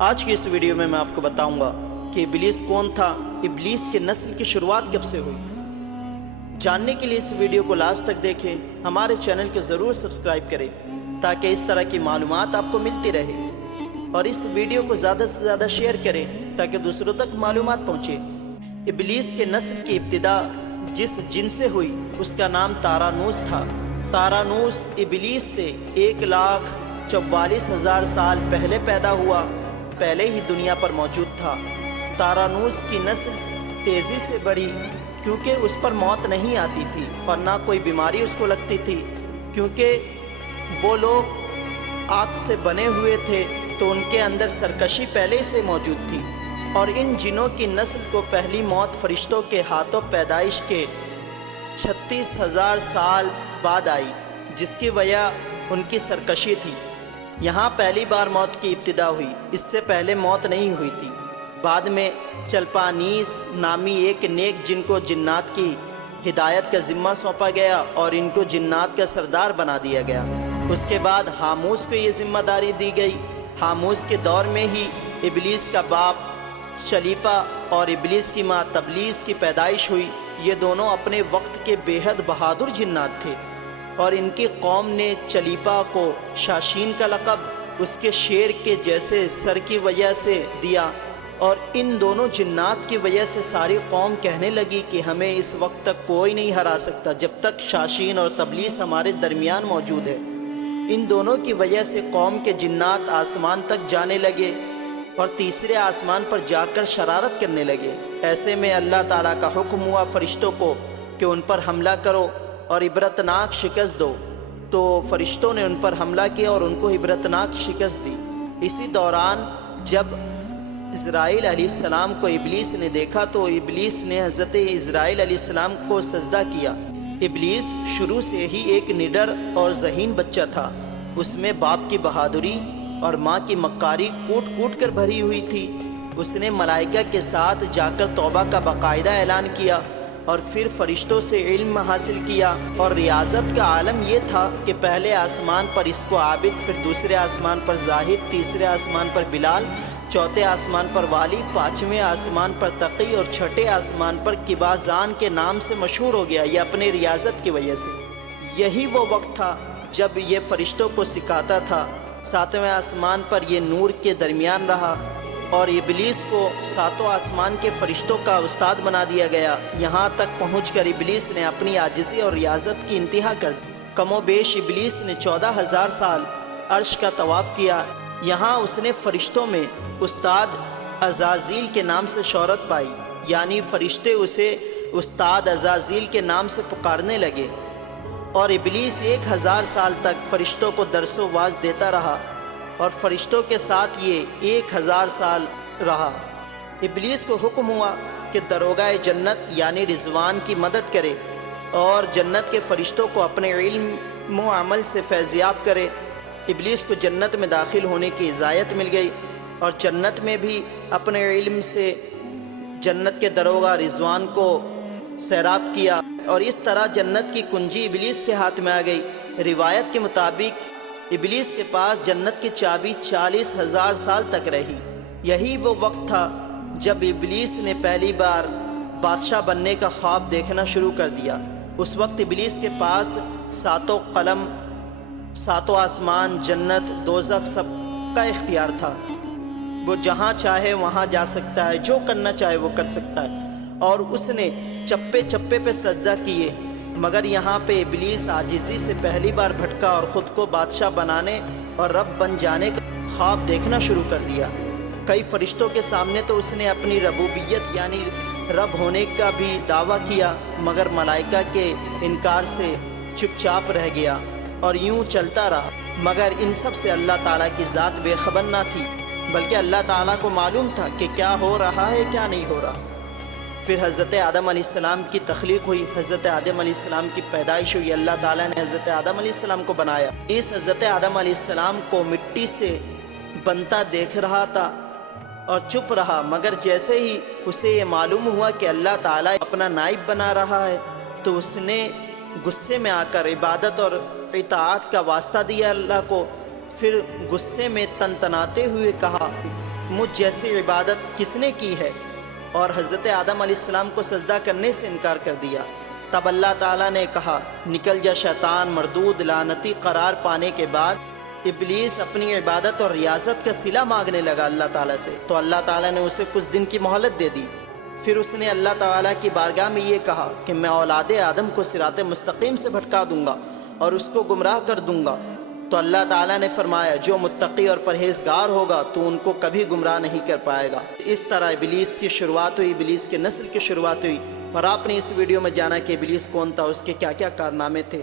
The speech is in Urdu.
آج کی اس ویڈیو میں آپ کو بتاؤں گا کہ ابلیس کون تھا، ابلیس کے نسل کی شروعات کب سے ہوئی۔ جاننے کے لیے اس ویڈیو کو لاسٹ تک دیکھیں، ہمارے چینل کو ضرور سبسکرائب کریں تاکہ اس طرح کی معلومات آپ کو ملتی رہے، اور اس ویڈیو کو زیادہ سے زیادہ شیئر کریں تاکہ دوسروں تک معلومات پہنچے۔ ابلیس کے نسل کی ابتدا جس جن سے ہوئی اس کا نام تارانوس تھا۔ تارانوس ابلیس سے 1,44,000 سال پہلے پیدا ہوا، پہلے ہی دنیا پر موجود تھا۔ تارانوس کی نسل تیزی سے بڑھی کیونکہ اس پر موت نہیں آتی تھی اور نہ کوئی بیماری اس کو لگتی تھی، کیونکہ وہ لوگ آگ سے بنے ہوئے تھے تو ان کے اندر سرکشی پہلے سے موجود تھی، اور ان جنوں کی نسل کو پہلی موت فرشتوں کے ہاتھوں پیدائش کے 36,000 سال بعد آئی، جس کی وجہ ان کی سرکشی تھی۔ یہاں پہلی بار موت کی ابتدا ہوئی، اس سے پہلے موت نہیں ہوئی تھی۔ بعد میں چلپانیس نامی ایک نیک جن کو جنات کی ہدایت کا ذمہ سونپا گیا اور ان کو جنات کا سردار بنا دیا گیا۔ اس کے بعد حاموس کو یہ ذمہ داری دی گئی۔ حاموس کے دور میں ہی ابلیس کا باپ چلیپا اور ابلیس کی ماں تبلیس کی پیدائش ہوئی۔ یہ دونوں اپنے وقت کے بے حد بہادر جنات تھے، اور ان کی قوم نے چلیپا کو شاشین کا لقب اس کے شیر کے جیسے سر کی وجہ سے دیا، اور ان دونوں جنات کی وجہ سے ساری قوم کہنے لگی کہ ہمیں اس وقت تک کوئی نہیں ہرا سکتا جب تک شاشین اور تبلیس ہمارے درمیان موجود ہے۔ ان دونوں کی وجہ سے قوم کے جنات آسمان تک جانے لگے اور تیسرے آسمان پر جا کر شرارت کرنے لگے۔ ایسے میں اللہ تعالیٰ کا حکم ہوا فرشتوں کو کہ ان پر حملہ کرو اور عبرتناک شکست دو، تو فرشتوں نے ان پر حملہ کیا اور ان کو عبرتناک شکست دی۔ اسی دوران جب اسرائیل علیہ السلام کو ابلیس نے دیکھا تو ابلیس نے حضرت اسرائیل علیہ السلام کو سجدہ کیا۔ ابلیس شروع سے ہی ایک نڈر اور ذہین بچہ تھا، اس میں باپ کی بہادری اور ماں کی مکاری کوٹ کوٹ کر بھری ہوئی تھی۔ اس نے ملائکہ کے ساتھ جا کر توبہ کا باقاعدہ اعلان کیا اور پھر فرشتوں سے علم حاصل کیا، اور ریاضت کا عالم یہ تھا کہ پہلے آسمان پر اس کو عابد، پھر دوسرے آسمان پر زاہد، تیسرے آسمان پر بلال، چوتھے آسمان پر والی، پانچویں آسمان پر تقی اور چھٹے آسمان پر کبازان کے نام سے مشہور ہو گیا، یہ اپنے ریاضت کی وجہ سے۔ یہی وہ وقت تھا جب یہ فرشتوں کو سکھاتا تھا۔ ساتویں آسمان پر یہ نور کے درمیان رہا اور ابلیس کو ساتوں آسمان کے فرشتوں کا استاد بنا دیا گیا۔ یہاں تک پہنچ کر ابلیس نے اپنی عاجزی اور ریاضت کی انتہا کر دی۔ کم و بیش ابلیس نے 14,000 سال عرش کا طواف کیا۔ یہاں اس نے فرشتوں میں استاد عزازیل کے نام سے شہرت پائی، یعنی فرشتے اسے استاد عزازیل کے نام سے پکارنے لگے، اور ابلیس 1,000 سال تک فرشتوں کو درس و واعظ دیتا رہا، اور فرشتوں کے ساتھ یہ 1,000 سال رہا۔ ابلیس کو حکم ہوا کہ داروغہ جنت یعنی رضوان کی مدد کرے اور جنت کے فرشتوں کو اپنے علم و عمل سے فیضیاب کرے۔ ابلیس کو جنت میں داخل ہونے کی اجازت مل گئی، اور جنت میں بھی اپنے علم سے جنت کے داروغہ رضوان کو سیراب کیا، اور اس طرح جنت کی کنجی ابلیس کے ہاتھ میں آ گئی۔ روایت کے مطابق ابلیس کے پاس جنت کی چابی 40,000 سال تک رہی۔ یہی وہ وقت تھا جب ابلیس نے پہلی بار بادشاہ بننے کا خواب دیکھنا شروع کر دیا۔ اس وقت ابلیس کے پاس ساتوں قلم، ساتوں آسمان، جنت، دوزخ سب کا اختیار تھا۔ وہ جہاں چاہے وہاں جا سکتا ہے، جو کرنا چاہے وہ کر سکتا ہے، اور اس نے چپے چپے پہ سجدہ کیے، مگر یہاں پہ ابلیس عاجزی سے پہلی بار بھٹکا اور خود کو بادشاہ بنانے اور رب بن جانے کا خواب دیکھنا شروع کر دیا۔ کئی فرشتوں کے سامنے تو اس نے اپنی ربوبیت یعنی رب ہونے کا بھی دعویٰ کیا، مگر ملائکہ کے انکار سے چپ چاپ رہ گیا اور یوں چلتا رہا۔ مگر ان سب سے اللہ تعالیٰ کی ذات بے خبر نہ تھی، بلکہ اللہ تعالیٰ کو معلوم تھا کہ کیا ہو رہا ہے کیا نہیں ہو رہا۔ پھر حضرت آدم علیہ السلام کی تخلیق ہوئی، حضرت آدم علیہ السلام کی پیدائش ہوئی۔ اللہ تعالیٰ نے حضرت آدم علیہ السلام کو بنایا۔ اس حضرت آدم علیہ السلام کو مٹی سے بنتا دیکھ رہا تھا اور چپ رہا، مگر جیسے ہی اسے یہ معلوم ہوا کہ اللہ تعالیٰ اپنا نائب بنا رہا ہے تو اس نے غصے میں آ کر عبادت اور اطاعت کا واسطہ دیا اللہ کو۔ پھر غصے میں تنتناتے ہوئے کہا مجھ جیسی عبادت کس نے کی ہے، اور حضرت آدم علیہ السلام کو سجدہ کرنے سے انکار کر دیا۔ تب اللہ تعالیٰ نے کہا نکل جا شیطان مردود، لعنتی قرار پانے کے بعد ابلیس اپنی عبادت اور ریاضت کا صلہ مانگنے لگا اللہ تعالیٰ سے، تو اللہ تعالیٰ نے اسے کچھ دن کی مہلت دے دی۔ پھر اس نے اللہ تعالیٰ کی بارگاہ میں یہ کہا کہ میں اولاد آدم کو صراط مستقیم سے بھٹکا دوں گا اور اس کو گمراہ کر دوں گا۔ تو اللہ تعالیٰ نے فرمایا جو متقی اور پرہیزگار ہوگا تو ان کو کبھی گمراہ نہیں کر پائے گا۔ اس طرح ابلیس کی شروعات ہوئی، ابلیس کے نسل کی شروعات ہوئی، اور آپ نے اس ویڈیو میں جانا کہ ابلیس کون تھا، اس کے کیا کیا کارنامے تھے۔